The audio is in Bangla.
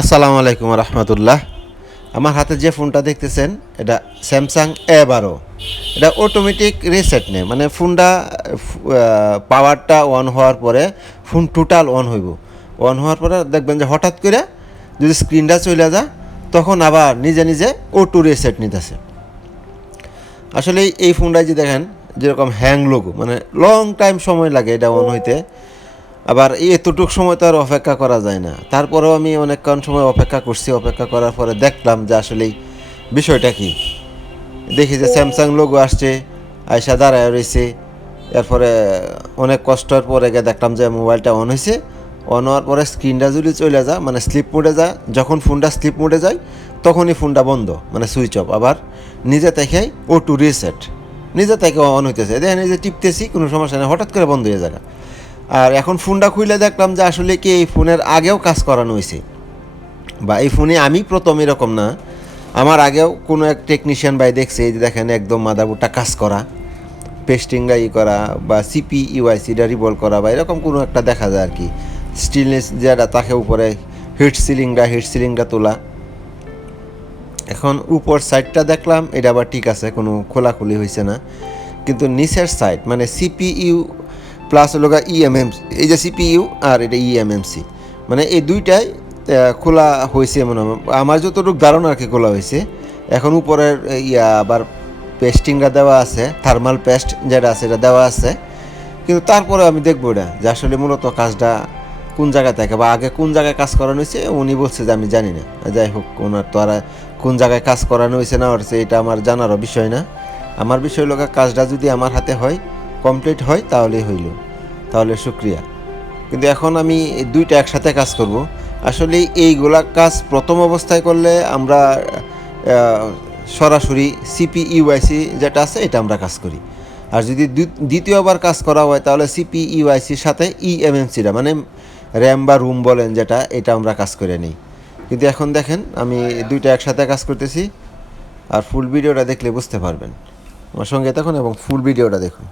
আসসালামু আলাইকুম রহমতুল্লাহ। আমার হাতে যে ফোনটা দেখতেছেন এটা স্যামসাং A12। এটা অটোমেটিক রিসেট নেয়, মানে ফোনটা পাওয়ারটা অন হওয়ার পরে ফোন টোটাল অন হইব। অন হওয়ার পরে দেখবেন যে হঠাৎ করে যদি স্ক্রিনটা চলে যায় তখন আবার নিজে নিজে অটো রিসেট নিতেছে। আসলে এই ফোনটায় যে দেখেন যেরকম হ্যাং লোগো, মানে লং টাইম সময় লাগে এটা অন হইতে। আবার এতটুক সময় তো আর অপেক্ষা করা যায় না, তারপরেও আমি অনেকক্ষণ সময় অপেক্ষা করছি। অপেক্ষা করার পরে দেখলাম যে আসলেই বিষয়টা কি। দেখি যে স্যামসাং লোগো আসছে, আয়সা দাঁড়ায় রয়েছে। এরপরে অনেক কষ্টের পরে গিয়ে দেখলাম যে মোবাইলটা অন হয়েছে। অন হওয়ার পরে স্ক্রিনটা যদি চলে যায়, মানে স্লিপ মোডে যায়, যখন ফোনটা স্লিপ মোডে যায় তখনই ফোনটা বন্ধ, মানে সুইচ অফ। আবার নিজে থেকেই টু রিসেট, নিজে থেকে অন হইতেছে। দেখেন এই যে টিপতেছি, কোনো সমস্যা নেই, হঠাৎ করে বন্ধ হয়ে যায়। আর এখন ফোনটা খুলে দেখলাম যে আসলে কি এই ফোনের আগেও কাজ করানো হয়েছে, বা এই ফোনে আমি প্রথম এরকম না, আমার আগেও কোনো এক টেকনিশিয়ান ভাই দেখছে। এই যে দেখেন একদম মাদারবোর্ডটা কাজ করা, পেস্টিংটা করা, বা সিপি ইউআইসিটা রিবল করা, বা এরকম কোনো একটা দেখা যায় আর কি। স্টিলনেস যেটা তাকে উপরে হিট সিলিংটা তোলা। এখন উপর সাইডটা দেখলাম এটা আবার ঠিক আছে, কোনো খোলাখুলি হয়েছে না। কিন্তু নিচের সাইড মানে সিপিইউ প্লাস হলো ইএমএমসি, এই যে সিপিইউ আর এটা ইএমএমসি, মানে এই দুইটাই খোলা হয়েছে মনে হয় আমার যতটুকু ধারণা আর কি, খোলা হয়েছে। এখন উপরের আবার পেস্টিংটা দেওয়া আছে, থার্মাল পেস্ট যেটা আছে এটা দেওয়া আছে। কিন্তু তারপরে আমি দেখবো এটা যে আসলে মূলত কাজটা কোন জায়গা থেকে, বা আগে কোন জায়গায় কাজ করানো হয়েছে উনি বলছে যে আমি জানি না। যাই হোক, ওনার তো আর কোন জায়গায় কাজ করানো হয়েছে না হচ্ছে এটা আমার জানারও বিষয় না। আমার বিষয় হলো কাজটা যদি আমার হাতে হয়, কমপ্লিট হয়, তাহলেই হইল, তাহলে শুক্রিয়া। কিন্তু এখন আমি দুইটা একসাথে কাজ করব। আসলে এইগুলা কাজ প্রথম অবস্থায় করলে আমরা সরাসরি সিপি ইউআইসি যেটা আছে এটা আমরা কাজ করি। আর যদি দ্বিতীয়বার কাজ করা হয় তাহলে সিপি ইউআইসির সাথে ইএমএমসিটা, মানে র্যাম বা রুম বলেন যেটা, এটা আমরা কাজ করে নিই। কিন্তু এখন দেখেন আমি দুইটা একসাথে কাজ করতেছি। আর ফুল ভিডিওটা দেখলে বুঝতে পারবেন। আমার সঙ্গে থাকুন এবং ফুল ভিডিওটা দেখুন।